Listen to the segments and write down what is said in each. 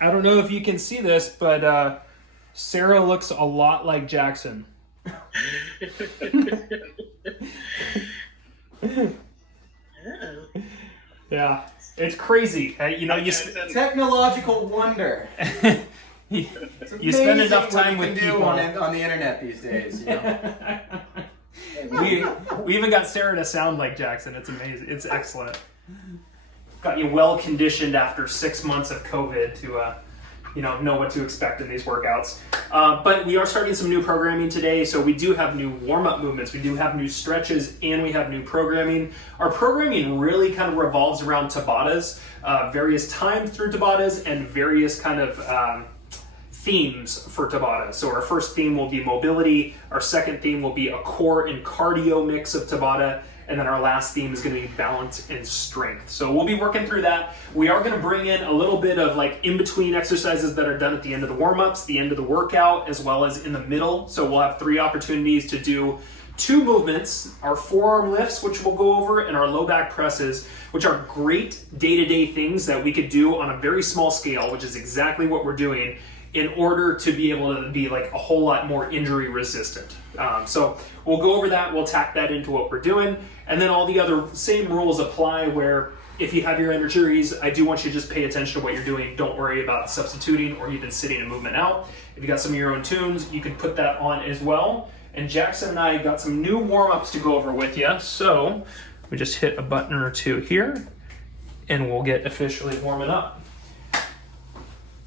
I don't know if you can see this, but Sarah looks a lot like Jackson. Yeah, it's crazy. You know, technological wonder. you spend enough time with people on the internet these days. You know? we even got Sarah to sound like Jackson. It's amazing. It's excellent. Got you well conditioned after 6 months of COVID to know what to expect in these workouts. But we are starting some new programming today, so we do have new warm-up movements, we do have new stretches, and we have new programming. Our programming really kind of revolves around Tabatas, various times through Tabatas, and various kind of themes for Tabata. So our first theme will be mobility, our second theme will be a core and cardio mix of Tabata, and then our last theme is going to be balance and strength. So we'll be working through that. We are going to bring in a little bit of like in-between exercises that are done at the end of the warm-ups, the end of the workout, as well as in the middle. So we'll have 3 opportunities to do 2 movements, our forearm lifts, which we'll go over, and our low back presses, which are great day-to-day things that we could do on a very small scale, which is exactly what we're doing in order to be able to be like a whole lot more injury resistant. So we'll go over that, we'll tack that into what we're doing, and then all the other same rules apply where if you have your injuries, I do want you to just pay attention to what you're doing. Don't worry about substituting or even sitting a movement out. If you got some of your own tunes, you can put that on as well. And Jackson and I got some new warm-ups to go over with you. So we just hit a button or 2 here and we'll get officially warming up.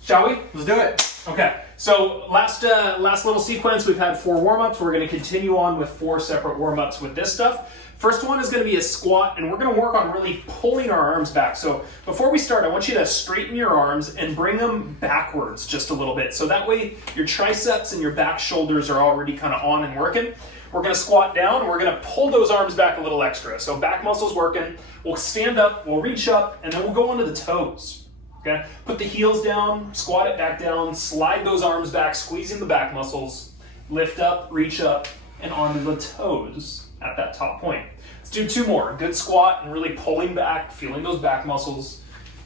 Shall we? Let's do it. Okay, so last little sequence, we've had 4 warm-ups. We're going to continue on with 4 separate warm-ups with this stuff. First one is going to be a squat, and we're going to work on really pulling our arms back. So before we start, I want you to straighten your arms and bring them backwards just a little bit. So that way your triceps and your back shoulders are already kind of on and working. We're going to squat down, and we're going to pull those arms back a little extra. So back muscles working. We'll stand up, we'll reach up, and then we'll go onto the toes. Okay, put the heels down, squat it back down, slide those arms back, squeezing the back muscles, lift up, reach up, and onto the toes at that top point. Let's do 2 more. Good squat and really pulling back, feeling those back muscles.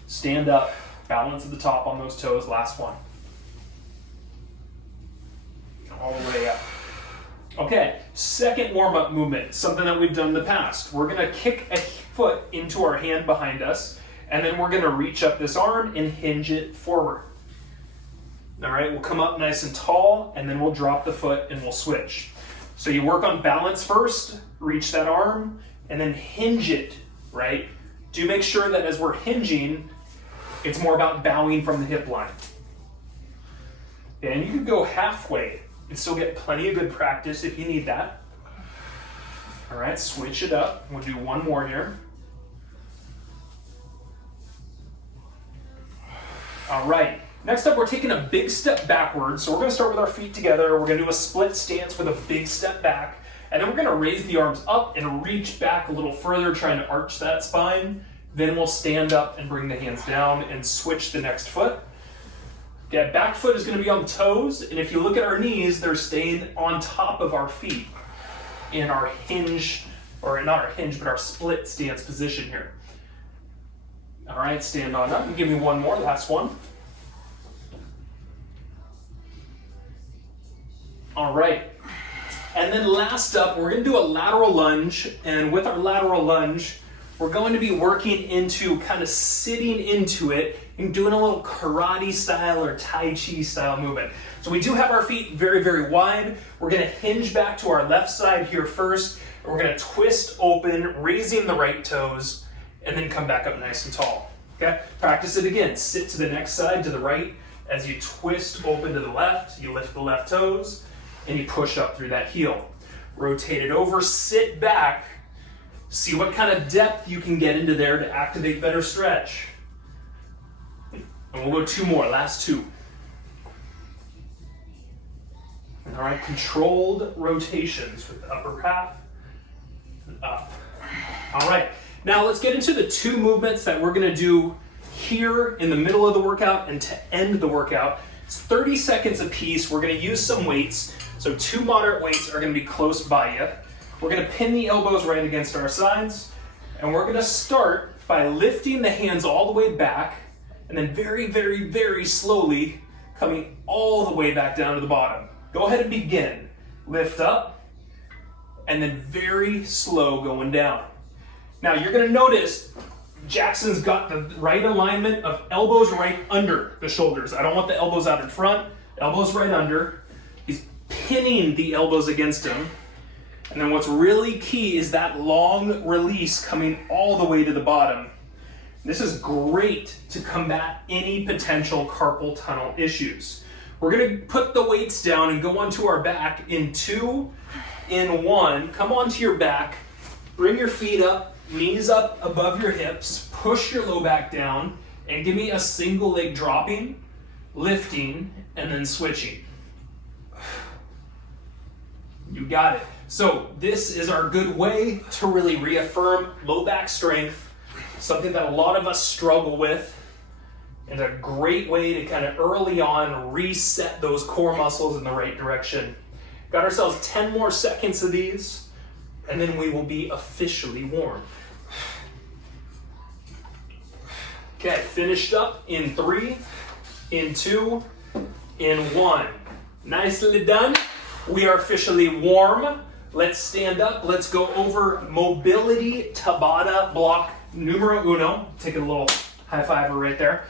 Stand up, balance at the top on those toes. Last one. All the way up. Okay, second warm-up movement, something that we've done in the past. We're gonna kick a foot into our hand behind us, and then we're gonna reach up this arm and hinge it forward. All right, we'll come up nice and tall, and then we'll drop the foot and we'll switch. So you work on balance first, reach that arm, and then hinge it, right? Do make sure that as we're hinging, it's more about bowing from the hip line. And you could go halfway and still get plenty of good practice if you need that. All right, switch it up. We'll do 1 more here. All right, next up we're taking a big step backwards. So we're gonna start with our feet together. We're gonna do a split stance with a big step back. And then we're gonna raise the arms up and reach back a little further, trying to arch that spine. Then we'll stand up and bring the hands down and switch the next foot. Okay, back foot is gonna be on the toes. And if you look at our knees, they're staying on top of our feet in our hinge, or not our hinge, but our split stance position here. All right, stand on up and give me 1 more, last one. All right, and then last up, we're gonna do a lateral lunge, and with our lateral lunge, we're going to be working into kind of sitting into it and doing a little karate style or Tai Chi style movement. So we do have our feet very, very wide. We're gonna hinge back to our left side here first, and we're gonna twist open, raising the right toes, and then come back up nice and tall. Okay, practice it again. Sit to the next side, to the right. As you twist open to the left, you lift the left toes, and you push up through that heel. Rotate it over, sit back. See what kind of depth you can get into there to activate better stretch. And we'll go 2 more, last 2. All right, controlled rotations with the upper half and up. All right. Now let's get into the 2 movements that we're gonna do here in the middle of the workout and to end the workout. It's 30 seconds apiece. We're gonna use some weights. So 2 moderate weights are gonna be close by you. We're gonna pin the elbows right against our sides, and we're gonna start by lifting the hands all the way back and then very, very, very slowly coming all the way back down to the bottom. Go ahead and begin. Lift up, and then very slow going down. Now you're gonna notice Jackson's got the right alignment of elbows right under the shoulders. I don't want the elbows out in front, elbows right under. He's pinning the elbows against him. And then what's really key is that long release coming all the way to the bottom. This is great to combat any potential carpal tunnel issues. We're gonna put the weights down and go onto our back in 2, in 1. Come onto your back, bring your feet up, knees up above your hips, push your low back down, and give me a single leg dropping, lifting, and then switching. You got it. So this is our good way to really reaffirm low back strength, something that a lot of us struggle with, and a great way to kind of early on reset those core muscles in the right direction. Got ourselves 10 more seconds of these, and then we will be officially warm. Okay, finished up in 3, in 2, in 1. Nicely done. We are officially warm. Let's stand up. Let's go over mobility Tabata block numero uno. Take a little high fiver right there.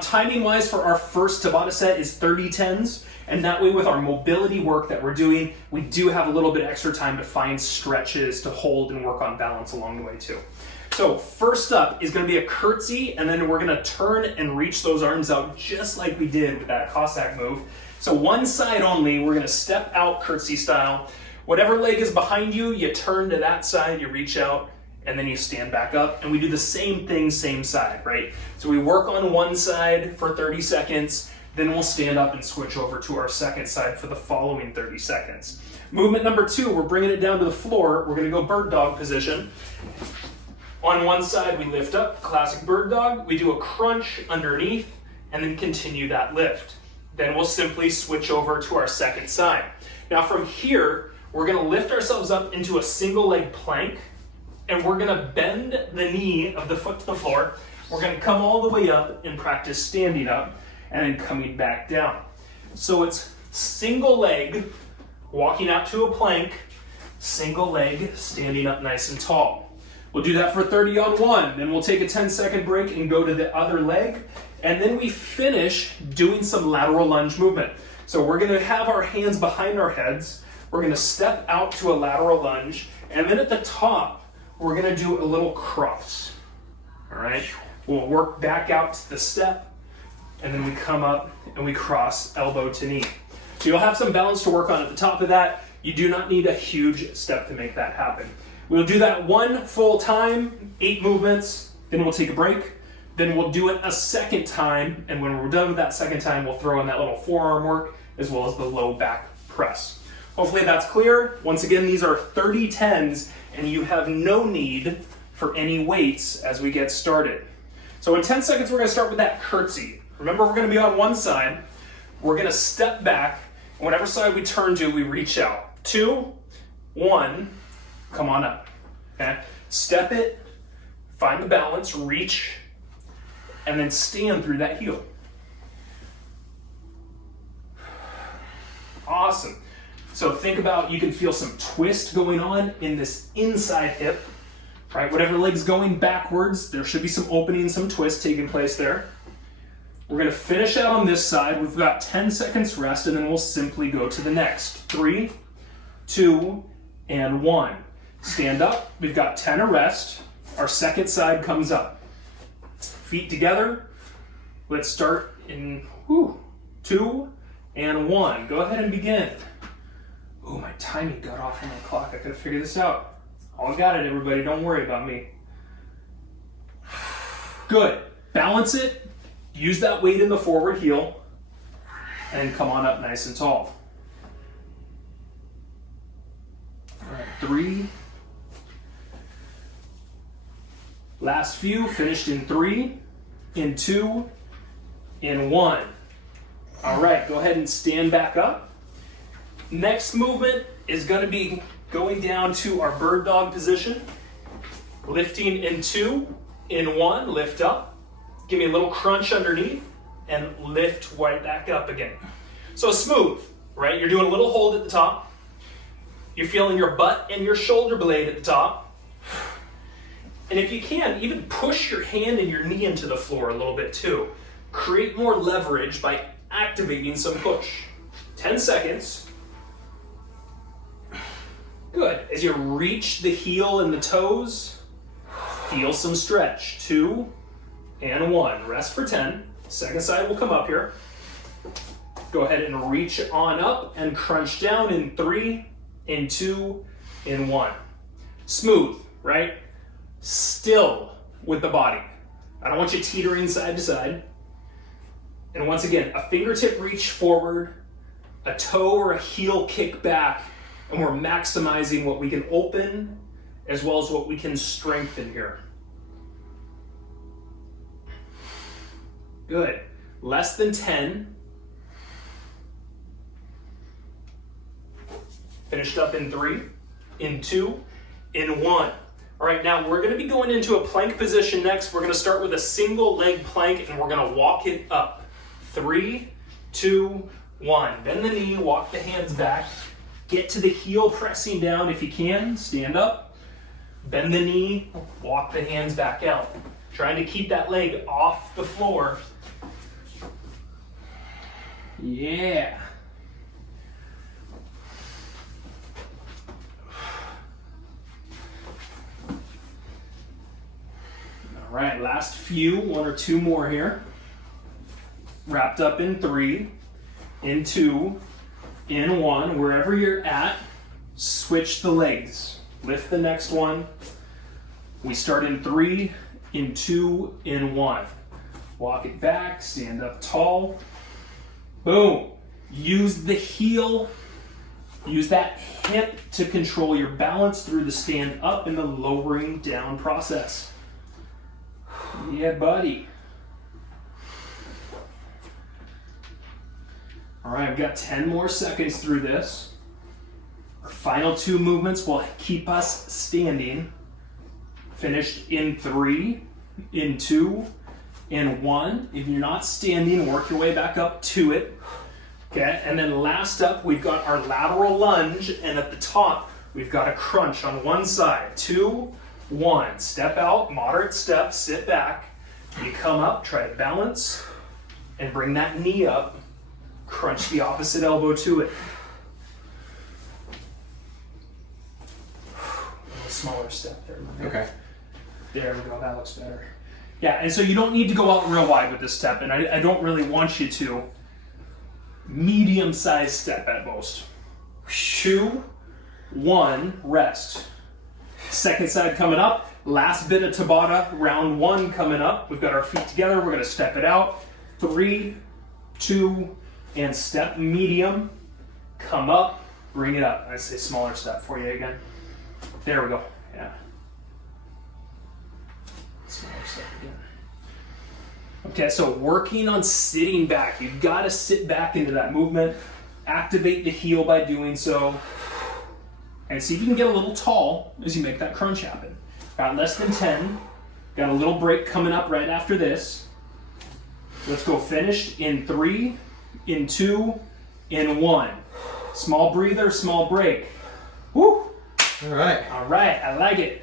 Timing wise for our first Tabata set is 30-10s. And that way with our mobility work that we're doing, we do have a little bit extra time to find stretches to hold and work on balance along the way too. So first up is going to be a curtsy, and then we're going to turn and reach those arms out just like we did with that Cossack move. So one side only, we're going to step out curtsy style. Whatever leg is behind you, you turn to that side, you reach out, and then you stand back up. And we do the same thing, same side, right? So we work on one side for 30 seconds, then we'll stand up and switch over to our second side for the following 30 seconds. Movement number 2, we're bringing it down to the floor. We're going to go bird dog position. On one side, we lift up, classic bird dog. We do a crunch underneath, and then continue that lift. Then we'll simply switch over to our second side. Now from here, we're gonna lift ourselves up into a single leg plank, and we're gonna bend the knee of the foot to the floor. We're gonna come all the way up and practice standing up, and then coming back down. So it's single leg, walking out to a plank, single leg, standing up nice and tall. We'll do that for 30 on one, then we'll take a 10-second break and go to the other leg, and then we finish doing some lateral lunge movement. So we're gonna have our hands behind our heads, we're gonna step out to a lateral lunge, and then at the top, we're gonna do a little cross, all right? We'll work back out to the step, and then we come up and we cross elbow to knee. So you'll have some balance to work on at the top of that. You do not need a huge step to make that happen. We'll do that one full time, 8 movements, then we'll take a break, then we'll do it a second time, and when we're done with that second time, we'll throw in that little forearm work as well as the low back press. Hopefully that's clear. Once again, these are 30-10s, and you have no need for any weights as we get started. So in 10 seconds, we're gonna start with that curtsy. Remember, we're gonna be on one side, we're gonna step back, and whatever side we turn to, we reach out. 2, 1, come on up, okay? Step it, find the balance, reach, and then stand through that heel. Awesome. So think about, you can feel some twist going on in this inside hip, right? Whatever leg's going backwards, there should be some opening, some twist taking place there. We're gonna finish out on this side. We've got 10 seconds rest, and then we'll simply go to the next. 3, 2, and 1. Stand up, we've got 10 of rest. Our second side comes up. Feet together. Let's start in 2 and 1. Go ahead and begin. Oh, my timing got off on my clock. I could have figured this out. All got it, everybody. Don't worry about me. Good. Balance it. Use that weight in the forward heel. And come on up nice and tall. All right, 3. Last few, finished in 3, in 2, in 1. All right, go ahead and stand back up. Next movement is going to be going down to our bird dog position. Lifting in 2, in 1, lift up. Give me a little crunch underneath and lift right back up again. So smooth, right? You're doing a little hold at the top. You're feeling your butt and your shoulder blade at the top. And if you can, even push your hand and your knee into the floor a little bit too. Create more leverage by activating some push. 10 seconds. Good. As you reach the heel and the toes, feel some stretch. 2 and 1. Rest for 10. Second side will come up here. Go ahead and reach on up and crunch down in 3, in 2, in 1. Smooth, right? Still with the body. I don't want you teetering side to side. And once again, a fingertip reach forward, a toe or a heel kick back, and we're maximizing what we can open as well as what we can strengthen here. Good. Less than 10. Finished up in 3, in 2, in 1. All right, now we're going to be going into a plank position next. We're going to start with a single leg plank and we're going to walk it up. 3, 2, 1. Bend the knee, walk the hands back. Get to the heel pressing down if you can. Stand up. Bend the knee, walk the hands back out. Trying to keep that leg off the floor. Yeah. All right, last few, 1 or 2 more here. Wrapped up in 3, in 2, in 1. Wherever you're at, switch the legs. Lift the next one. We start in 3, in 2, in 1. Walk it back, stand up tall. Boom. Use the heel, use that hip to control your balance through the stand up and the lowering down process. Yeah, buddy. All right, I've got 10 more seconds through this. Our final 2 movements will keep us standing. Finished in 3, in 2, in 1. If you're not standing, work your way back up to it. Okay, and then last up, we've got our lateral lunge, and at the top, we've got a crunch on one side. 2, 1. Step out, moderate step, sit back. You come up, try to balance, and bring that knee up. Crunch the opposite elbow to it. A smaller step there. Okay. There we go, that looks better. Yeah, and so you don't need to go out real wide with this step, and I don't really want you to. Medium-sized step at most. 2, 1, rest. Second side coming up. Last bit of Tabata, round 1 coming up. We've got our feet together, we're gonna step it out. 3, 2, and step medium. Come up, bring it up. I say smaller step for you again. There we go, yeah. Smaller step again. Okay, so working on sitting back. You've got to sit back into that movement. Activate the heel by doing so. And see if you can get a little tall as you make that crunch happen. Got less than 10. Got a little break coming up right after this. Let's go finished in 3, in 2, in 1. Small breather, small break. Woo! All right. All right, I like it.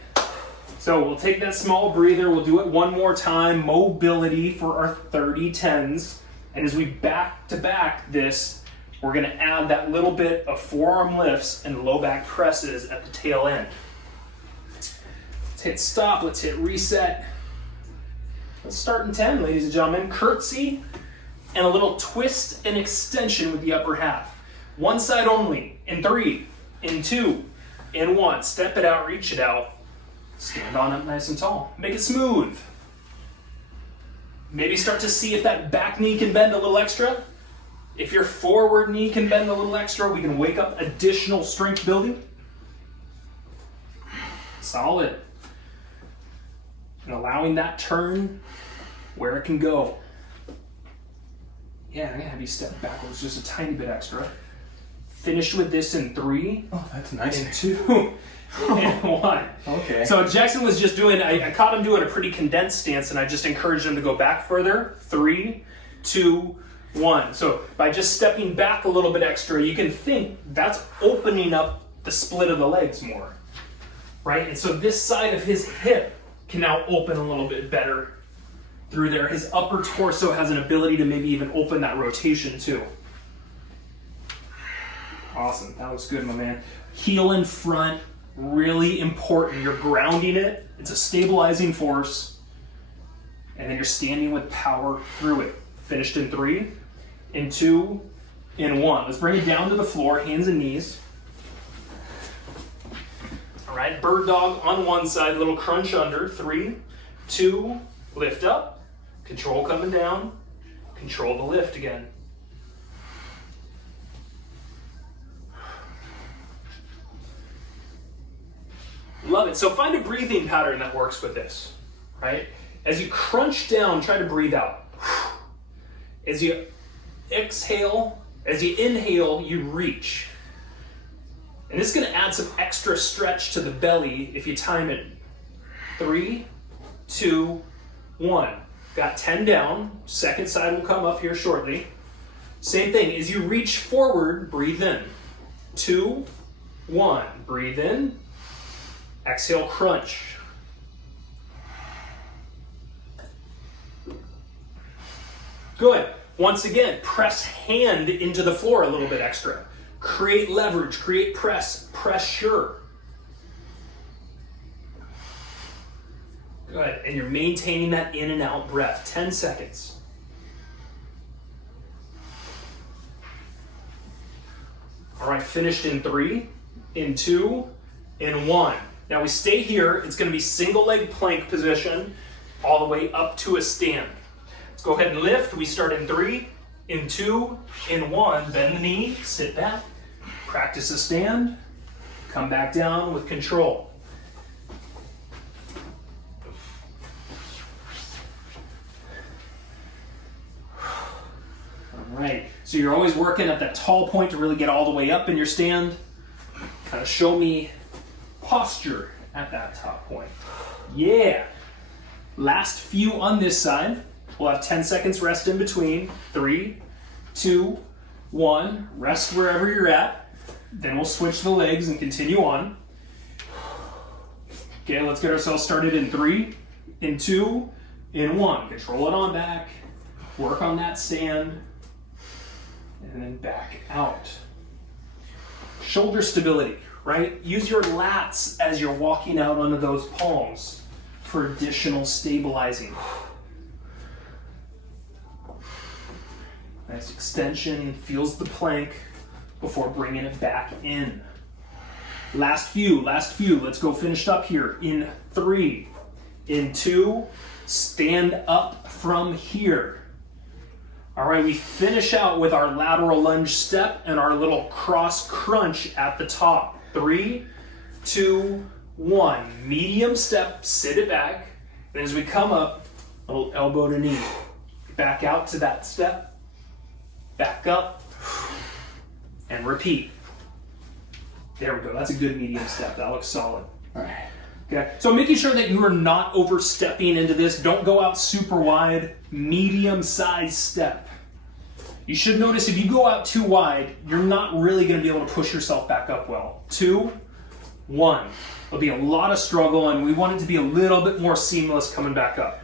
So we'll take that small breather, we'll do it one more time, mobility for our 30-10s. And as we back to back this, we're gonna add that little bit of forearm lifts and low back presses at the tail end. Let's hit stop, let's hit reset. Let's start in 10, ladies and gentlemen. Curtsy and a little twist and extension with the upper half. One side only, in 3, in 2, in 1. Step it out, reach it out. Stand on up nice and tall. Make it smooth. Maybe start to see if that back knee can bend a little extra. If your forward knee can bend a little extra, we can wake up additional strength building. Solid. And allowing that turn where it can go. Yeah, I'm gonna have you step backwards just a tiny bit extra. Finished with this in 3, Oh, that's nice. in 2, and 1. Okay. So Jackson was just doing, I caught him doing a pretty condensed stance, and I just encouraged him to go back further. 3, 2, 1. So by just stepping back a little bit extra, you can think that's opening up the split of the legs more, right? And so this side of his hip can now open a little bit better through there. His upper torso has an ability to maybe even open that rotation too. Awesome, that looks good, my man. Heel in front, really important. You're grounding it. It's a stabilizing force. And then you're standing with power through it. Finished in 3, in 2, in 1. Let's bring it down to the floor, hands and knees. All right, bird dog on one side, little crunch under. 3, 2, lift up, control coming down, control the lift again. Love it. So find a breathing pattern that works with this, right? As you crunch down, try to breathe out. As you exhale, as you inhale, you reach. And this is going to add some extra stretch to the belly if you time it. 3, 2, 1. Got 10 down. Second side will come up here shortly. Same thing. As you reach forward, breathe in. 2, 1. Breathe in. Exhale, crunch. Good. Once again, press hand into the floor a little bit extra. Create leverage, create pressure. Good. And you're maintaining that in and out breath. 10 seconds. All right, finished in 3, in 2, in 1. Now we stay here. It's going to be single leg plank position all the way up to a stand. Let's go ahead and lift. We start in 3, in 2, in 1. Bend the knee, sit back, practice a stand, come back down with control. All right, so you're always working at that tall point to really get all the way up in your stand. Kind of show me posture at that top point. Yeah. Last few on this side. We'll have 10 seconds rest in between. 3, 2, 1. Rest wherever you're at. Then we'll switch the legs and continue on. Okay, let's get ourselves started in 3, in 2, in 1. Control it on back. Work on that stand. And then back out. Shoulder stability. Right? Use your lats as you're walking out onto those palms for additional stabilizing. Nice extension, feels the plank before bringing it back in. Last few. Let's go finished up here. In 3, in 2, stand up from here. All right, we finish out with our lateral lunge step and our little cross crunch at the top. 3, 2, 1. Medium step, sit it back. And as we come up, a little elbow to knee. Back out to that step. Back up. And repeat. There we go. That's a good medium step. That looks solid. All right. Okay. So making sure that you are not overstepping into this. Don't go out super wide. Medium size step. You should notice if you go out too wide, you're not really going to be able to push yourself back up well. 2, 1. There'll be a lot of struggle, and we want it to be a little bit more seamless coming back up.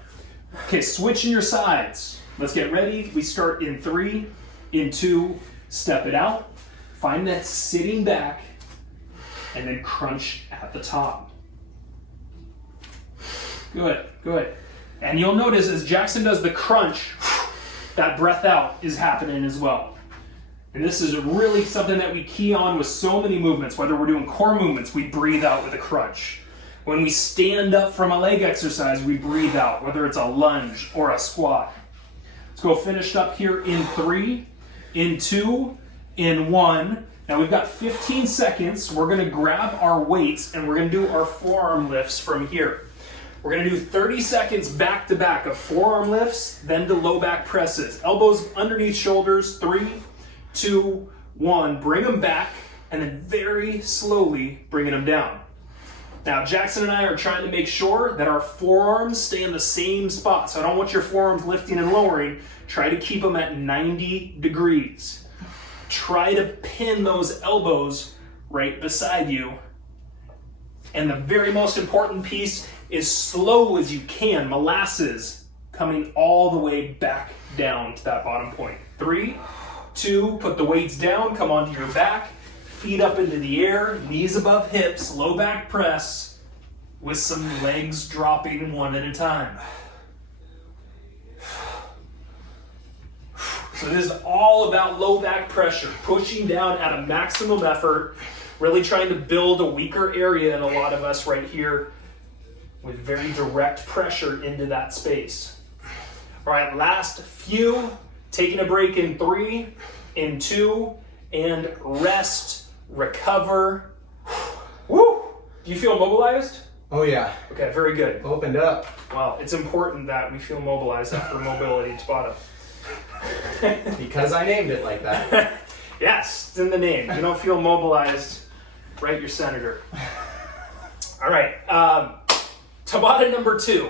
Okay, switching your sides. Let's get ready. We start in 3, in 2, step it out. Find that sitting back, and then crunch at the top. Good, good. And you'll notice as Jackson does the crunch, that breath out is happening as well. And this is really something that we key on with so many movements. Whether we're doing core movements, we breathe out with a crunch. When we stand up from a leg exercise, we breathe out, whether it's a lunge or a squat. Let's go finished up here in 3, in 2, in 1. Now we've got 15 seconds. We're gonna grab our weights and we're gonna do our forearm lifts from here. We're gonna do 30 seconds back to back of forearm lifts, then to low back presses. Elbows underneath shoulders, 3, 2, 1, bring them back, and then very slowly bringing them down. Now, Jackson and I are trying to make sure that our forearms stay in the same spot. So I don't want your forearms lifting and lowering. Try to keep them at 90 degrees. Try to pin those elbows right beside you. And the very most important piece is slow as you can, molasses, coming all the way back down to that bottom point. 3, 2, put the weights down, come onto your back. Feet up into the air, knees above hips, low back press, with some legs dropping one at a time. So this is all about low back pressure, pushing down at a maximum effort, really trying to build a weaker area in a lot of us right here with very direct pressure into that space. All right, last few, taking a break in 3, in 2, and rest. Recover. Woo! Do you feel mobilized? Oh yeah. Okay, very good. Opened up. Well, it's important that we feel mobilized after mobility Tabata. Because I named it like that. Yes, it's in the name. You don't feel mobilized, write your senator. All right, Tabata number 2.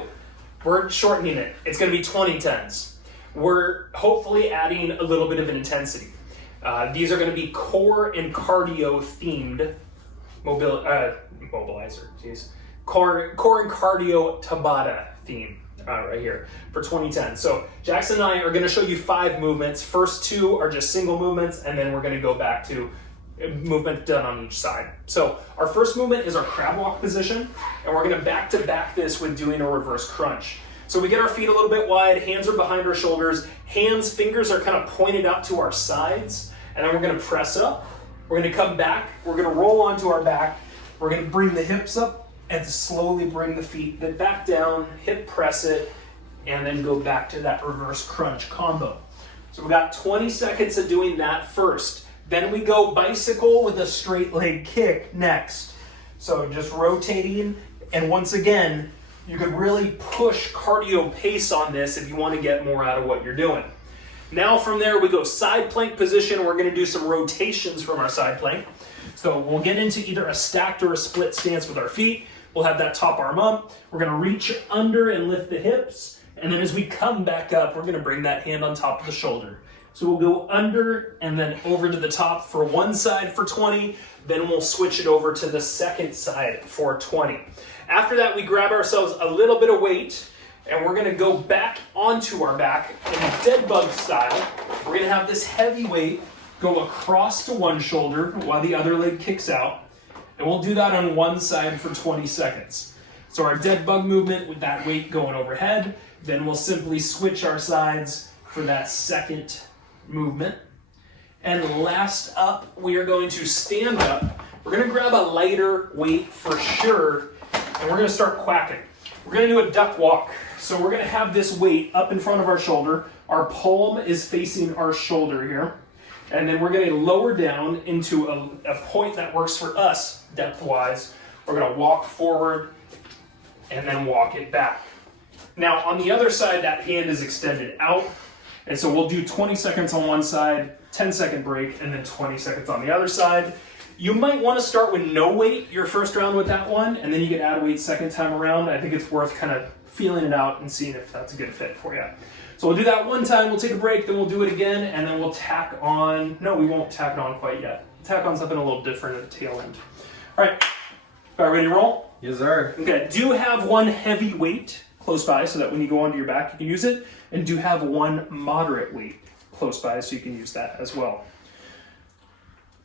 We're shortening it. It's going to be 2010s. We're hopefully adding a little bit of an intensity. These are going to be core and cardio themed mobilizer. Jeez, core and cardio Tabata theme right here for 2010. So Jackson and I are going to show you 5 movements. First 2 are just single movements, and then we're going to go back to movement done on each side. So our first movement is our crab walk position, and we're going to back to back this with doing a reverse crunch. So we get our feet a little bit wide, hands are behind our shoulders, fingers are kind of pointed out to our sides, and then we're going to press up. We're going to come back, we're going to roll onto our back, we're going to bring the hips up and slowly bring the feet back down, hip press it, and then go back to that reverse crunch combo. So we got 20 seconds of doing that first. Then we go bicycle with a straight leg kick next. So just rotating, and once again, you could really push cardio pace on this if you want to get more out of what you're doing. Now from there, we go side plank position. We're going to do some rotations from our side plank. So we'll get into either a stacked or a split stance with our feet. We'll have that top arm up. We're going to reach under and lift the hips. And then as we come back up, we're going to bring that hand on top of the shoulder. So we'll go under and then over to the top for one side for 20. Then we'll switch it over to the second side for 20. After that, we grab ourselves a little bit of weight, and we're going to go back onto our back in Deadbug style. We're going to have this heavy weight go across to one shoulder while the other leg kicks out. And we'll do that on one side for 20 seconds. So our Deadbug movement with that weight going overhead, then we'll simply switch our sides for that second movement. And last up, we are going to stand up. We're going to grab a lighter weight for sure, and we're going to start quacking. We're going to do a duck walk. So we're going to have this weight up in front of our shoulder. Our palm is facing our shoulder here. And then we're going to lower down into a point that works for us depth-wise. We're going to walk forward and then walk it back. Now on the other side, that hand is extended out. And so we'll do 20 seconds on one side, 10-second break, and then 20 seconds on the other side. You might want to start with no weight your first round with that one, and then you can add weight second time around. I think it's worth kind of feeling it out and seeing if that's a good fit for you. So we'll do that one time, we'll take a break, then we'll do it again, and then we'll tack on, no, we won't tack it on quite yet. Tack on something a little different at the tail end. All right, all right, ready to roll? Yes, sir. Okay, do have one heavy weight close by so that when you go onto your back, you can use it, and do have one moderate weight close by so you can use that as well.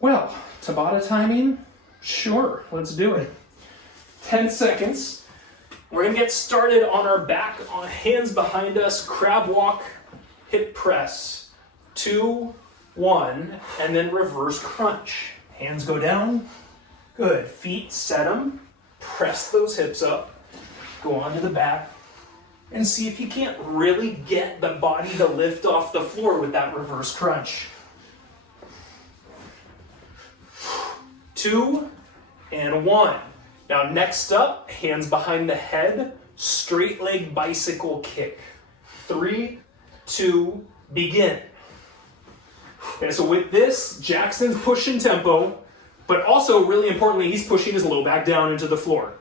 Well, Tabata timing? Sure, let's do it. 10 seconds. We're gonna get started on our back, on hands behind us, crab walk, hip press. 2, 1, and then reverse crunch. Hands go down. Good, feet set them. Press those hips up. Go onto the back. And see if you can't really get the body to lift off the floor with that reverse crunch. 2 and 1. Now next up, hands behind the head, straight leg bicycle kick. 3, 2, begin. Okay, so with this, Jackson's pushing tempo, but also really importantly, he's pushing his low back down into the floor.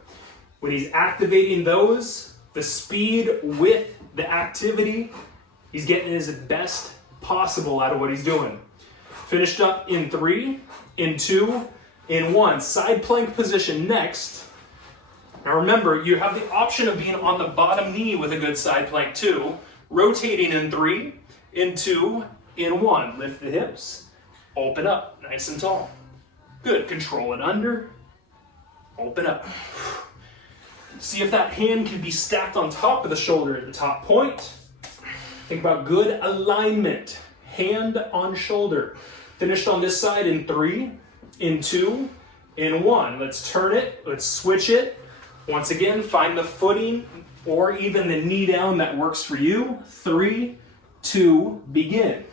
When he's activating those, the speed with the activity, he's getting his best possible out of what he's doing. Finished up in 3, in 2, in 1. Side plank position next. Now remember, you have the option of being on the bottom knee with a good side plank too. Rotating in 3, in 2, in 1. Lift the hips, open up, nice and tall. Good, control it under, open up. See if that hand can be stacked on top of the shoulder at the top point. Think about good alignment, hand on shoulder. Finished on this side in 3, in 2, in 1. Let's turn it, let's switch it. Once again, find the footing or even the knee down that works for you. 3, 2, begin.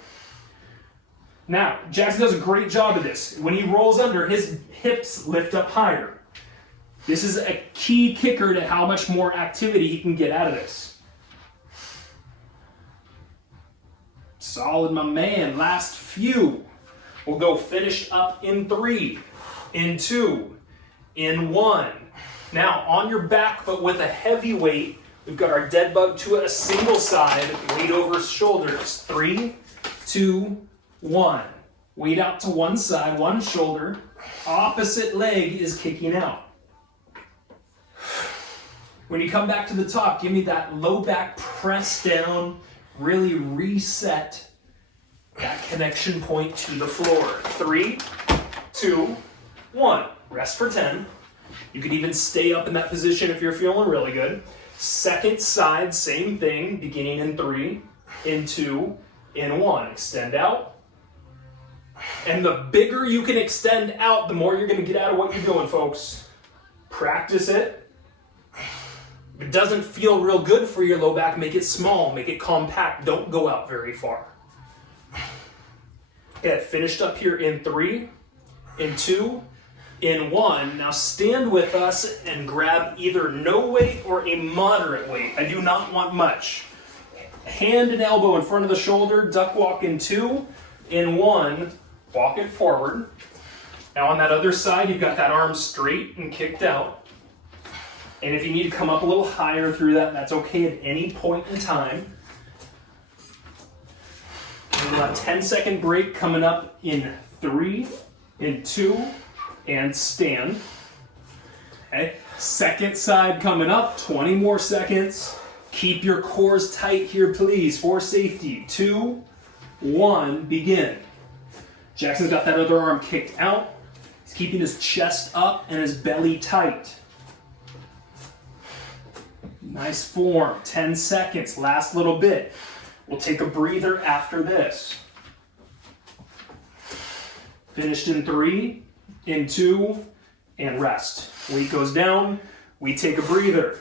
Now, Jackson does a great job of this. When he rolls under, his hips lift up higher. This is a key kicker to how much more activity he can get out of this. Solid, my man. Last few. We'll go finish up in 3, in 2, in 1. Now, on your back, but with a heavy weight, we've got our dead bug to a single side, weight over shoulders. 3, 2, 1. Weight out to one side, one shoulder. Opposite leg is kicking out. When you come back to the top, give me that low back press down, really reset that connection point to the floor. 3, 2, 1. Rest for 10. You could even stay up in that position if you're feeling really good. Second side, same thing, beginning in 3, in 2, in 1. Extend out. And the bigger you can extend out, the more you're going to get out of what you're doing, folks. Practice it. If it doesn't feel real good for your low back, make it small, make it compact. Don't go out very far. Okay, finished up here in 3, in 2, in 1. Now stand with us and grab either no weight or a moderate weight. I do not want much. Hand and elbow in front of the shoulder, duck walk in 2, in 1, walk it forward. Now on that other side, you've got that arm straight and kicked out. And if you need to come up a little higher through that, that's okay at any point in time. And a 10-second break coming up in 3, in 2, and stand. Okay. Second side coming up, 20 more seconds. Keep your cores tight here, please, for safety. 2, 1, begin. Jackson's got that other arm kicked out. He's keeping his chest up and his belly tight. Nice form, 10 seconds, last little bit. We'll take a breather after this. Finished in 3, in 2, and rest. Weight goes down, we take a breather.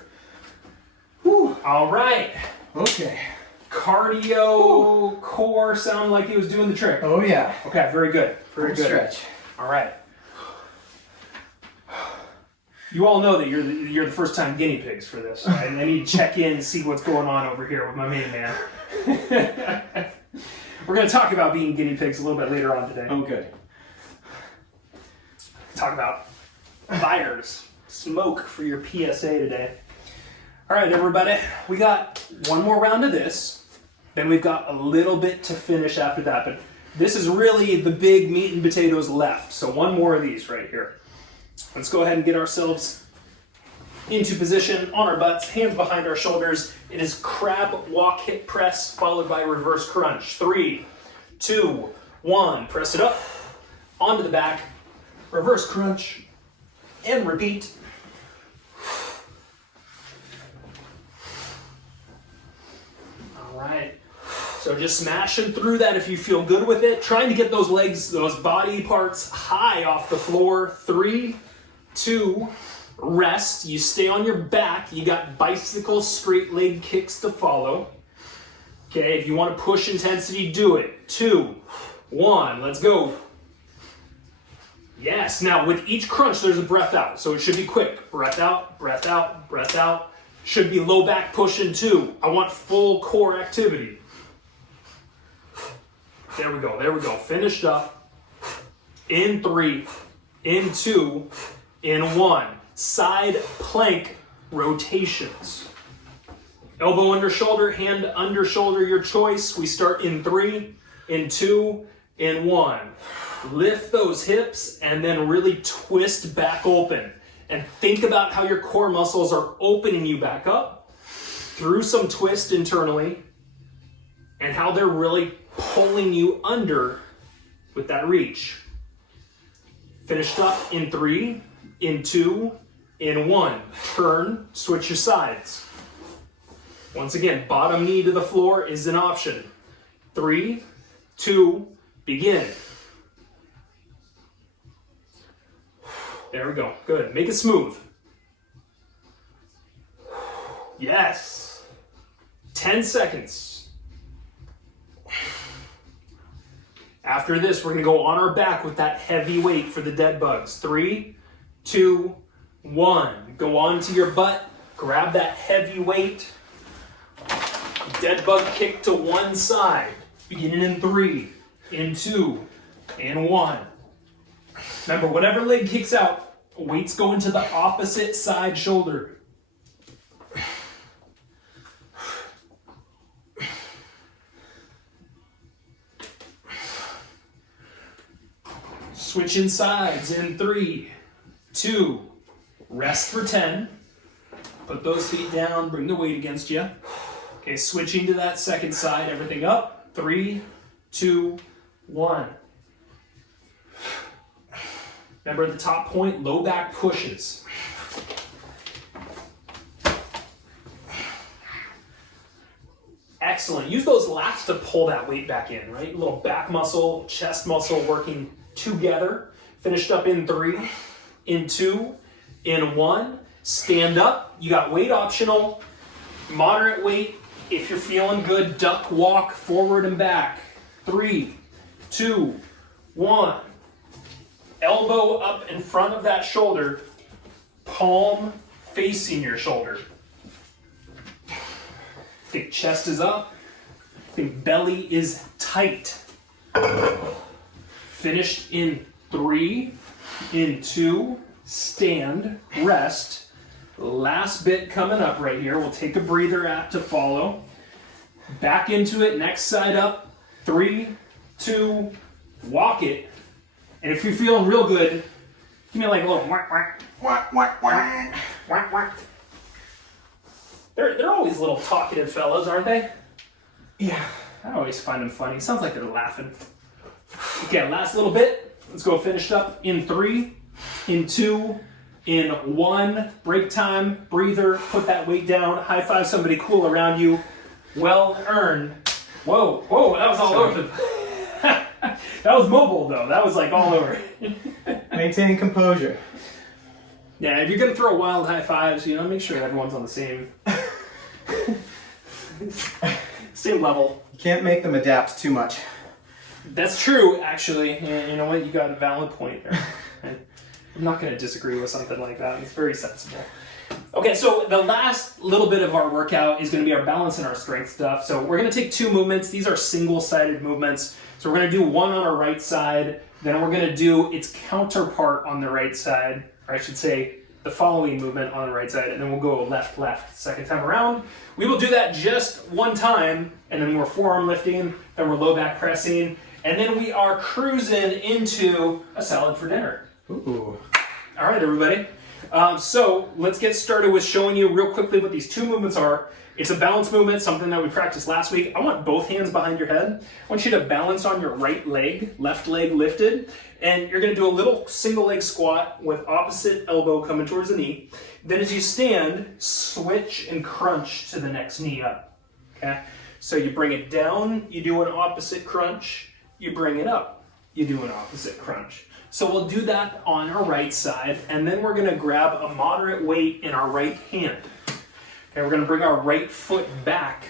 Whew. All right. Okay. Cardio core sound like he was doing the trick. Oh yeah. Okay, very good. Very good. Stretch. All right. You all know that you're the first time guinea pigs for this. Right? I need to check in and see what's going on over here with my main man. We're going to talk about being guinea pigs a little bit later on today. Oh, good. Talk about fires, smoke for your PSA today. All right, everybody, we got one more round of this. Then we've got a little bit to finish after that. But this is really the big meat and potatoes left. So one more of these right here. Let's go ahead and get ourselves into position on our butts, hands behind our shoulders. It is crab walk hip press followed by reverse crunch. 3, 2, 1. Press it up, onto the back, reverse crunch, and repeat. All right. So just smashing through that if you feel good with it. Trying to get those legs, those body parts high off the floor. 3, 2, rest. You stay on your back. You got bicycle straight leg kicks to follow. Okay, if you want to push intensity, do it. 2, 1, let's go. Yes, now with each crunch, there's a breath out. So it should be quick. Breath out, breath out, breath out. Should be low back push in 2. I want full core activity. There we go, there we go. Finished up. In 3, in 2, in 1. Side plank rotations. Elbow under shoulder, hand under shoulder, your choice. We start in 3, in 2, in 1. Lift those hips and then really twist back open. And think about how your core muscles are opening you back up through some twist internally and how they're really pulling you under with that reach. Finished up in 3, in 2, in 1. Turn, switch your sides. Once again, bottom knee to the floor is an option. 3, 2, begin. There we go. Good. Make it smooth. Yes. 10 seconds. After this, we're going to go on our back with that heavy weight for the dead bugs. 3, 2, 1. Go onto your butt. Grab that heavy weight. Dead bug kick to one side. Beginning in 3, in 2, in 1. Remember, whatever leg kicks out, weights go into the opposite side shoulder. Switching sides in 3, 2, rest for 10. Put those feet down, bring the weight against you. Okay, switching to that second side, everything up. 3, 2, 1. Remember at the top point, low back pushes. Excellent. Use those lats to pull that weight back in, right? A little back muscle, chest muscle working together. Finished up in 3, in 2, in 1. Stand up. You got weight optional. Moderate weight. If you're feeling good, duck walk forward and back. 3, 2, 1. Elbow up in front of that shoulder, palm facing your shoulder. Think chest is up, think belly is tight. Finished in 3, in 2, stand, rest. Last bit coming up right here. We'll take a breather app to follow. Back into it, next side up. 3, 2, walk it. And if you're feeling real good, give me like a little whack, whack, whack, whack, whack, whack, whack. They're always little talkative fellas, aren't they? Yeah, I always find them funny. Sounds like they're laughing. Okay, last little bit. Let's go finished up in 3, in 2, in 1. Break time, breather, put that weight down, high five somebody cool around you. Well earned. Whoa, whoa, that was all over the That was mobile though. That was like all over. Maintain composure. Yeah, if you're gonna throw wild high fives, you know, make sure everyone's on the same same level. You can't make them adapt too much. That's true, actually. And you know what? You got a valid point there. I'm not gonna disagree with something like that. It's very sensible. Okay, so the last little bit of our workout is going to be our balance and our strength stuff. So we're going to take 2 movements. These are single-sided movements. So we're going to do one on our right side. Then we're going to do its counterpart on the right side. Or I should say the following movement on the right side. And then we'll go left, left, second time around. We will do that just one time. And then we're forearm lifting. Then we're low back pressing. And then we are cruising into a salad for dinner. Ooh. All right, everybody. So let's get started with showing you real quickly what these 2 movements are. It's a balance movement, something that we practiced last week. I want both hands behind your head. I want you to balance on your right leg, left leg lifted, and you're gonna do a little single leg squat with opposite elbow coming towards the knee. Then as you stand, switch and crunch to the next knee up, okay? So you bring it down, you do an opposite crunch, you bring it up, you do an opposite crunch. So we'll do that on our right side, and then we're gonna grab a moderate weight in our right hand. Okay, we're gonna bring our right foot back,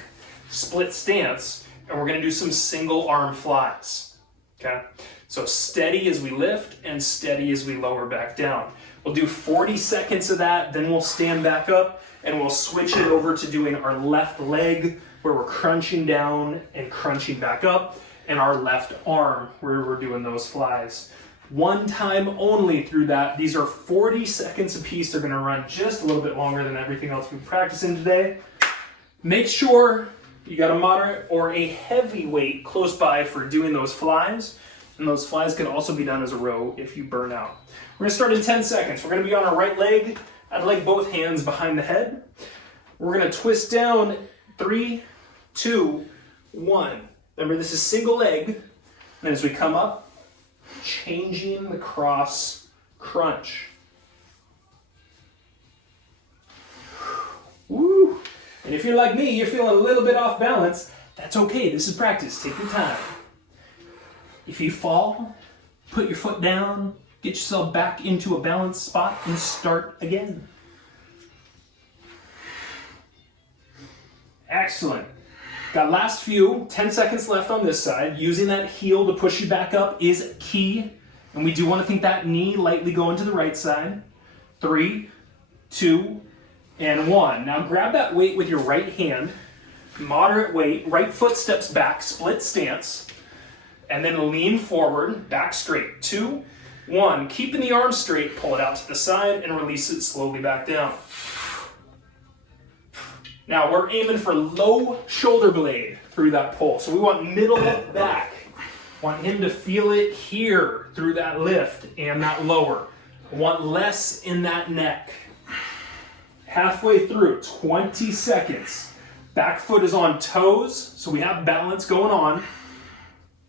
split stance, and we're gonna do some single arm flies, okay? So steady as we lift and steady as we lower back down. We'll do 40 seconds of that, then we'll stand back up, and we'll switch it over to doing our left leg, where we're crunching down and crunching back up. and our left arm where we're doing those flies. One time only through that. These are 40 seconds a piece. They're going to run just a little bit longer than everything else we're practicing today. Make sure you got a moderate or a heavy weight close by for doing those flies. And those flies can also be done as a row if you burn out. We're going to start in 10 seconds. We're going to be on our right leg. I'd like both hands behind the head. We're going to twist down. 3, 2, 1. Remember, this is single leg. And as we come up, changing the cross crunch. Woo! And if you're like me, you're feeling a little bit off balance, that's okay. This is practice. Take your time. If you fall, put your foot down, get yourself back into a balanced spot, and start again. Excellent. Got last few, 10 seconds left on this side. Using that heel to push you back up is key. And we do want to think that knee lightly going to the right side. 3, 2, and 1. Now grab that weight with your right hand. Moderate weight. Right foot steps back, split stance. And then lean forward, back straight. 2, 1. Keeping the arm straight, pull it out to the side and release it slowly back down. Now we're aiming for low shoulder blade through that pull. So we want middle back. Want him to feel it here through that lift and that lower. Want less in that neck. Halfway through, 20 seconds. Back foot is on toes, so we have balance going on.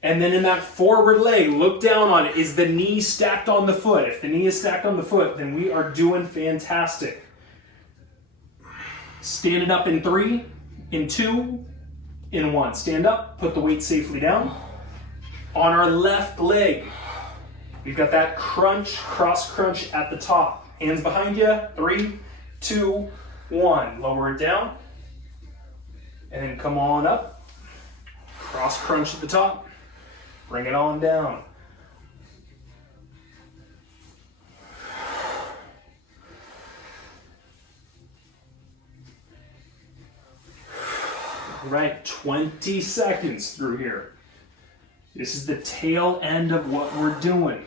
And then in that forward leg, look down on it. Is the knee stacked on the foot? If the knee is stacked on the foot, then we are doing fantastic. Stand it up in 3, in 2, in 1. Stand up, put the weight safely down. On our left leg, we've got that crunch, cross crunch at the top. Hands behind you, 3, 2, 1. Lower it down. And then come on up. Cross crunch at the top. Bring it on down. All right, 20 seconds through here. This is the tail end of what we're doing.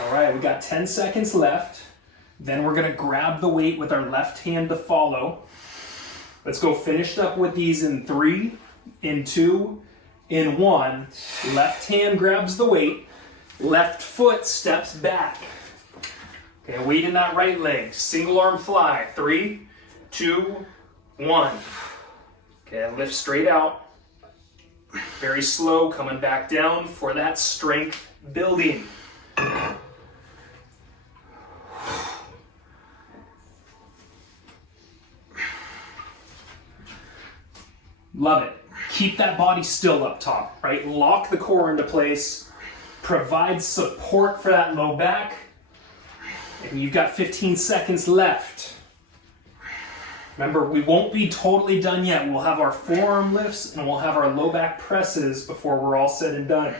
All right, we got 10 seconds left. Then we're gonna grab the weight with our left hand to follow. Let's go finished up with these in 3, in 2, in 1. Left hand grabs the weight. Left foot steps back. Okay, weight in that right leg. Single arm fly. 3, 2, 1. Okay, lift straight out. Very slow, coming back down for that strength building. Love it. Keep that body still up top, right? Lock the core into place. Provide support for that low back. And you've got 15 seconds left. Remember, we won't be totally done yet. We'll have our forearm lifts and we'll have our low back presses before we're all said and done.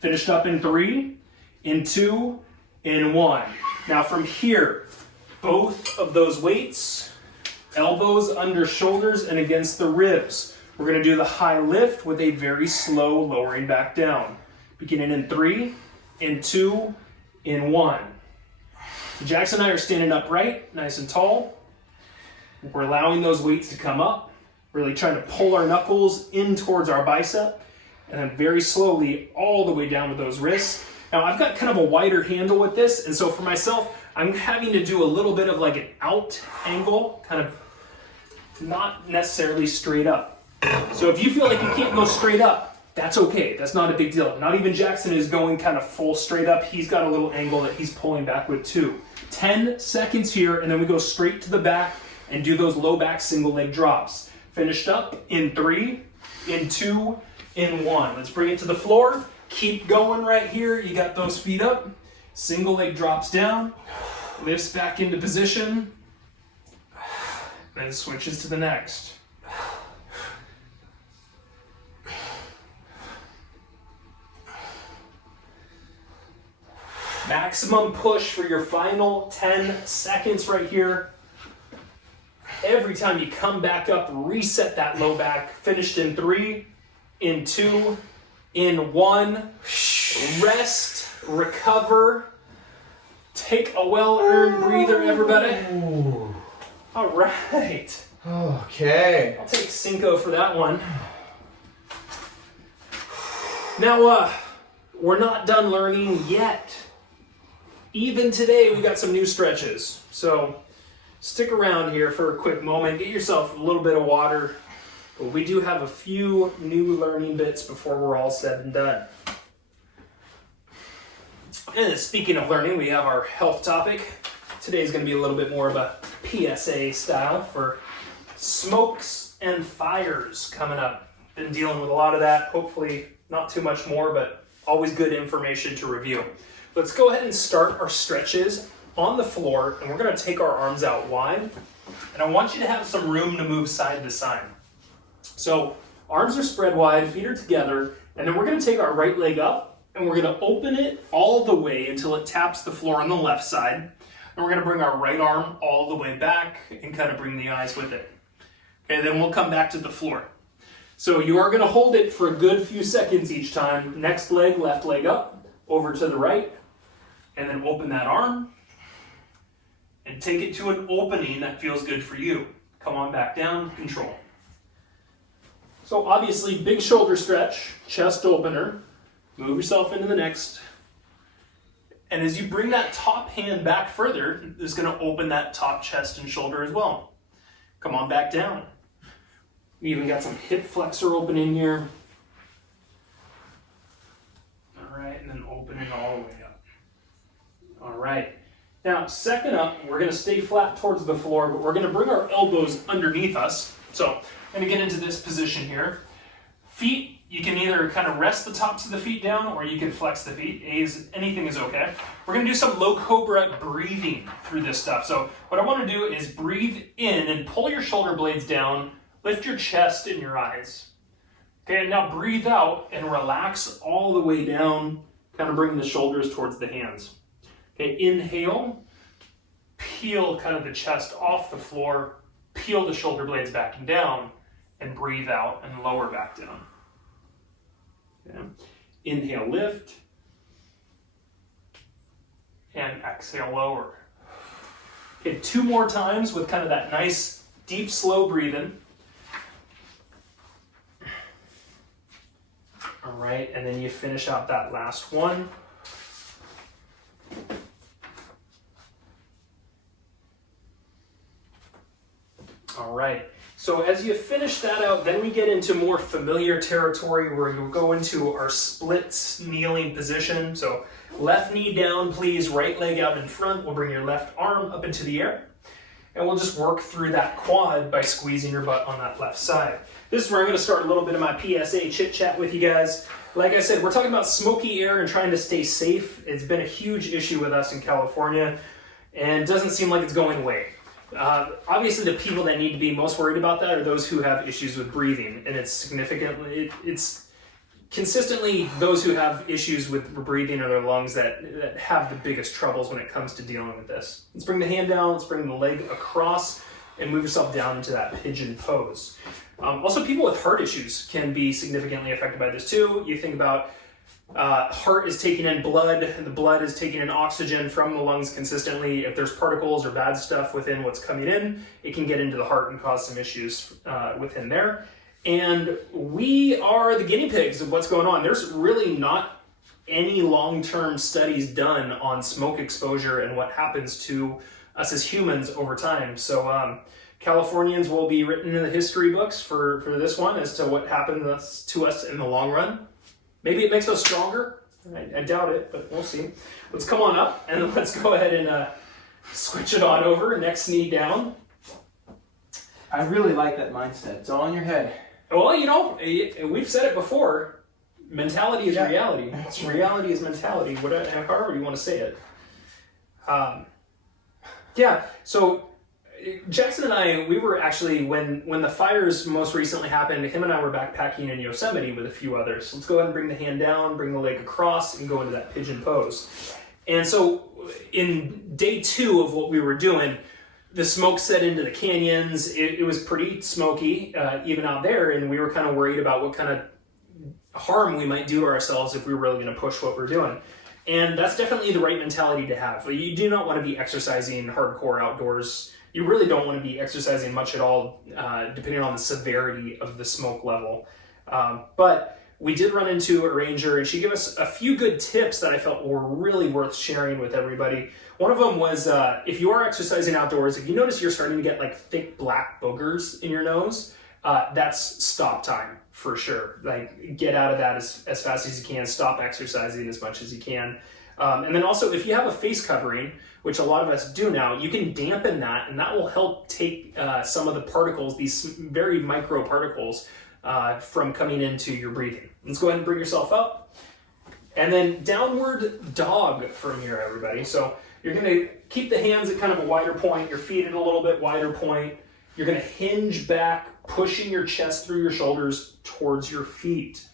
Finished up in 3, in 2, in 1. Now from here, both of those weights, elbows under shoulders and against the ribs. We're going to do the high lift with a very slow lowering back down. Beginning in 3, in 2, in 1. Jackson and I are standing upright, nice and tall. We're allowing those weights to come up, really trying to pull our knuckles in towards our bicep, and then very slowly all the way down with those wrists. Now I've got kind of a wider handle with this, and so for myself, I'm having to do a little bit of like an out angle, kind of not necessarily straight up. So if you feel like you can't go straight up, that's okay. That's not a big deal. Not even Jackson is going kind of full straight up. He's got a little angle that he's pulling back with too. 10 seconds here, and then we go straight to the back and do those low back single leg drops. Finished up in 3, in 2, in 1. Let's bring it to the floor. Keep going right here. You got those feet up. Single leg drops down, lifts back into position, then switches to the next. Maximum push for your final 10 seconds right here. every time you come back up, reset that low back. Finished in 3, in 2, in 1. Rest, recover. Take a well-earned breather, everybody. Ooh. All right. Okay. I'll take Cinco for that one. Now, we're not done learning yet. Even today, we got some new stretches. So stick around here for a quick moment. Get yourself a little bit of water. But we do have a few new learning bits before we're all said and done. And speaking of learning, we have our health topic. Today's going to be a little bit more of a PSA style for smokes and fires coming up. Been dealing with a lot of that. Hopefully not too much more, but always good information to review. Let's go ahead and start our stretches on the floor, and we're going to take our arms out wide. And I want you to have some room to move side to side. So arms are spread wide, feet are together, and then we're going to take our right leg up, and we're going to open it all the way until it taps the floor on the left side. And we're going to bring our right arm all the way back and kind of bring the eyes with it. Okay, then we'll come back to the floor. So you are going to hold it for a good few seconds each time. Next leg, left leg up, over to the right, and then open that arm and take it to an opening that feels good for you. Come on back down, control. So obviously, big shoulder stretch, chest opener. Move yourself into the next. And as you bring that top hand back further, it's going to open that top chest and shoulder as well. Come on back down. We even got some hip flexor opening here. All right, and then opening all the way up. All right. Now, second up, we're going to stay flat towards the floor, but we're going to bring our elbows underneath us. So I'm going to get into this position here. Feet, you can either kind of rest the tops of the feet down or you can flex the feet. Anything is okay. We're going to do some low cobra breathing through this stuff. So what I want to do is breathe in and pull your shoulder blades down, lift your chest and your eyes. Okay, and now breathe out and relax all the way down, kind of bring the shoulders towards the hands. Okay, inhale, peel kind of the chest off the floor, peel the shoulder blades back and down, and breathe out and lower back down. Okay. Inhale, lift, and exhale, lower. Okay, 2 more times with kind of that nice, deep, slow breathing. All right, and then you finish out that last one. All right, so as you finish that out, then we get into more familiar territory where you'll go into our splits kneeling position. So left knee down, please, right leg out in front. We'll bring your left arm up into the air. And we'll just work through that quad by squeezing your butt on that left side. This is where I'm going to start a little bit of my PSA chit chat with you guys. Like I said, we're talking about smoky air and trying to stay safe. It's been a huge issue with us in California and doesn't seem like it's going away. Obviously, the people that need to be most worried about that are those who have issues with breathing, and it's consistently those who have issues with breathing or their lungs that have the biggest troubles when it comes to dealing with this. Let's bring the hand down, let's bring the leg across, and move yourself down into that pigeon pose. Also, people with heart issues can be significantly affected by this too. You think about heart is taking in blood, and the blood is taking in oxygen from the lungs consistently. If there's particles or bad stuff within what's coming in, it can get into the heart and cause some issues within there. And we are the guinea pigs of what's going on. There's really not any long-term studies done on smoke exposure and what happens to us as humans over time. So Californians will be written in the history books for this one as to what happened to us in the long run. Maybe it makes us stronger. I doubt it, but we'll see. Let's come on up and let's go ahead and switch it on over. Next knee down. I really like that mindset. It's all in your head. Well, you know, we've said it before. Mentality is reality. Reality is mentality, however you want to say it. So Jackson and I, we were actually, when the fires most recently happened, him and I were backpacking in Yosemite with a few others. Let's go ahead and bring the hand down, bring the leg across, and go into that pigeon pose. And so in day 2 of what we were doing, the smoke set into the canyons. It was pretty smoky, even out there, and we were kind of worried about what kind of harm we might do to ourselves if we were really going to push what we're doing. And that's definitely the right mentality to have. You do not want to be exercising hardcore outdoors. You really don't want to be exercising much at all, depending on the severity of the smoke level. But we did run into a ranger, and she gave us a few good tips that I felt were really worth sharing with everybody. One of them was, if you are exercising outdoors, if you notice you're starting to get like thick black boogers in your nose, that's stop time for sure. Like, get out of that as fast as you can. Stop exercising as much as you can. And then also, if you have a face covering, which a lot of us do now, you can dampen that, and that will help take some of the particles, these very micro particles, from coming into your breathing. Let's go ahead and bring yourself up. And then downward dog from here, everybody. So you're going to keep the hands at kind of a wider point, your feet at a little bit wider point. You're going to hinge back, pushing your chest through your shoulders towards your feet.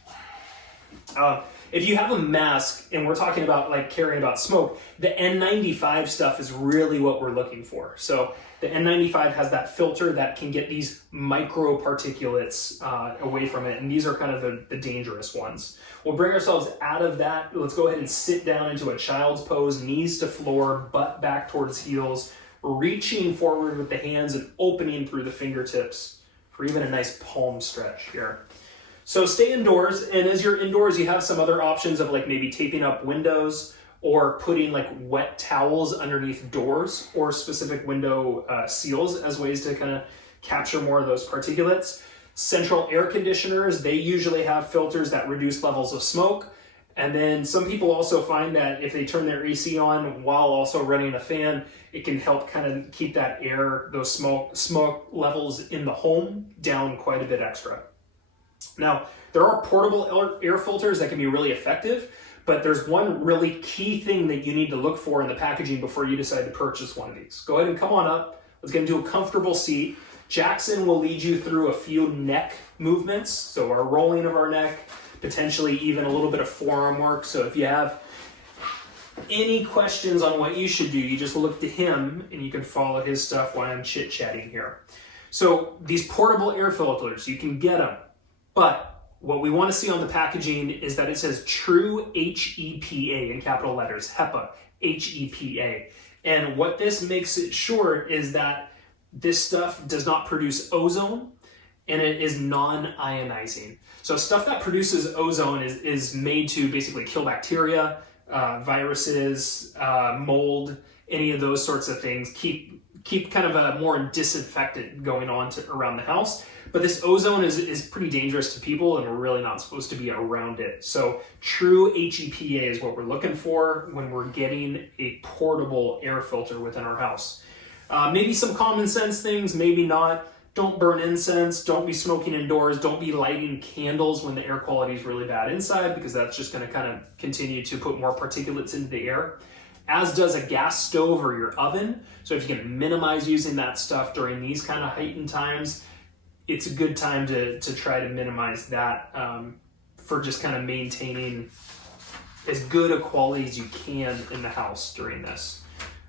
If you have a mask, and we're talking about like caring about smoke, the N95 stuff is really what we're looking for. So the N95 has that filter that can get these micro particulates away from it, and these are kind of the dangerous ones. We'll bring ourselves out of that. Let's go ahead and sit down into a child's pose, knees to floor, butt back towards heels, reaching forward with the hands and opening through the fingertips for even a nice palm stretch here. So stay indoors, and as you're indoors, you have some other options of like maybe taping up windows or putting like wet towels underneath doors or specific window seals as ways to kind of capture more of those particulates. Central air conditioners, they usually have filters that reduce levels of smoke. And then some people also find that if they turn their AC on while also running a fan, it can help kind of keep that air, those smoke levels in the home down quite a bit extra. Now, there are portable air filters that can be really effective, but there's one really key thing that you need to look for in the packaging before you decide to purchase one of these. Go ahead and come on up. Let's get into a comfortable seat. Jackson will lead you through a few neck movements, so our rolling of our neck, potentially even a little bit of forearm work. So if you have any questions on what you should do, you just look to him and you can follow his stuff while I'm chit-chatting here. So these portable air filters, you can get them. But what we want to see on the packaging is that it says true HEPA in capital letters, HEPA, HEPA. And what this makes it sure is that this stuff does not produce ozone, and it is non-ionizing. So stuff that produces ozone is made to basically kill bacteria, viruses, mold, any of those sorts of things. Keep kind of a more disinfectant going on around the house. But this ozone is pretty dangerous to people, and we're really not supposed to be around it. So true HEPA is what we're looking for when we're getting a portable air filter within our house. Maybe some common sense things, maybe not. Don't burn incense, don't be smoking indoors, don't be lighting candles when the air quality is really bad inside, because that's just going to kind of continue to put more particulates into the air, as does a gas stove or your oven. So if you can minimize using that stuff during these kind of heightened times, it's a good time to try to minimize that for just kind of maintaining as good a quality as you can in the house during this.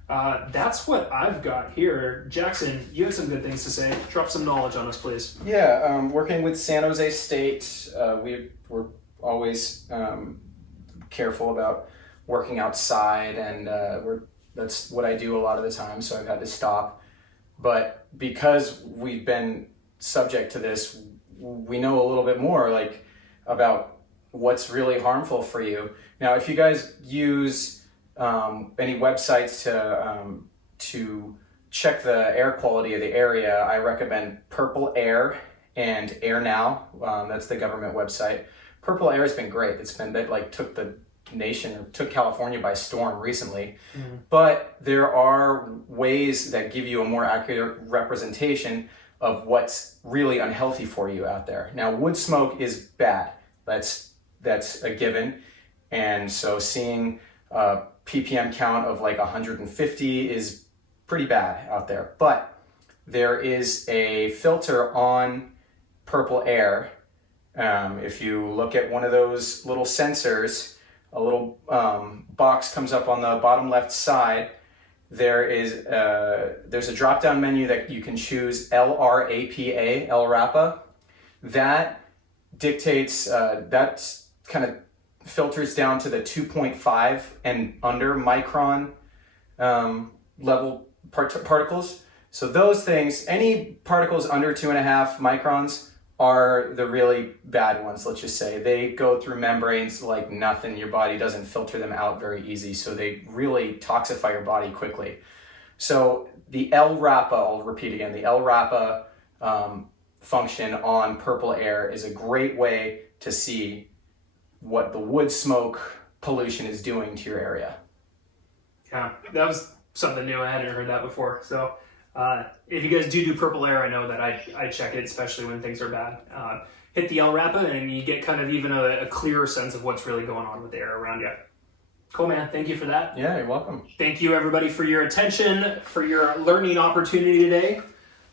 That's what I've got here. Jackson, you have some good things to say. Drop some knowledge on us, please. Yeah, working with San Jose State, we're always careful about working outside, and that's what I do a lot of the time, so I've had to stop. But because we've been subject to this, we know a little bit more like about what's really harmful for you. Now, if you guys use any websites to check the air quality of the area, I recommend Purple Air and Air Now. That's the government website. Purple Air has been great. That like took the nation, or took California by storm recently. Mm-hmm. But there are ways that give you a more accurate representation of what's really unhealthy for you out there. Now, wood smoke is bad. That's a given. And so seeing a ppm count of like 150 is pretty bad out there. But there is a filter on Purple Air. If you look at one of those little sensors, a little box comes up on the bottom left side, there's a drop-down menu that you can choose LRAPA, LRAPA. That dictates, that kind of filters down to the 2.5 and under micron level particles. So those things, any particles under 2.5 microns are the really bad ones, let's just say. They go through membranes like nothing. Your body doesn't filter them out very easy, so they really toxify your body quickly. So the LRAPA, I'll repeat again, the LRAPA function on Purple Air is a great way to see what the wood smoke pollution is doing to your area. Yeah, that was something new. I hadn't heard that before. So if you guys do Purple Air, I know that I check it, especially when things are bad. Hit the LRAPA and you get kind of even a clearer sense of what's really going on with the air around you. Cool, man. Thank you for that. Yeah, you're welcome. Thank you, everybody, for your attention, for your learning opportunity today.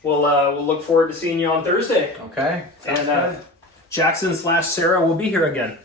We'll look forward to seeing you on Thursday. Okay. And Jackson / Sarah will be here again.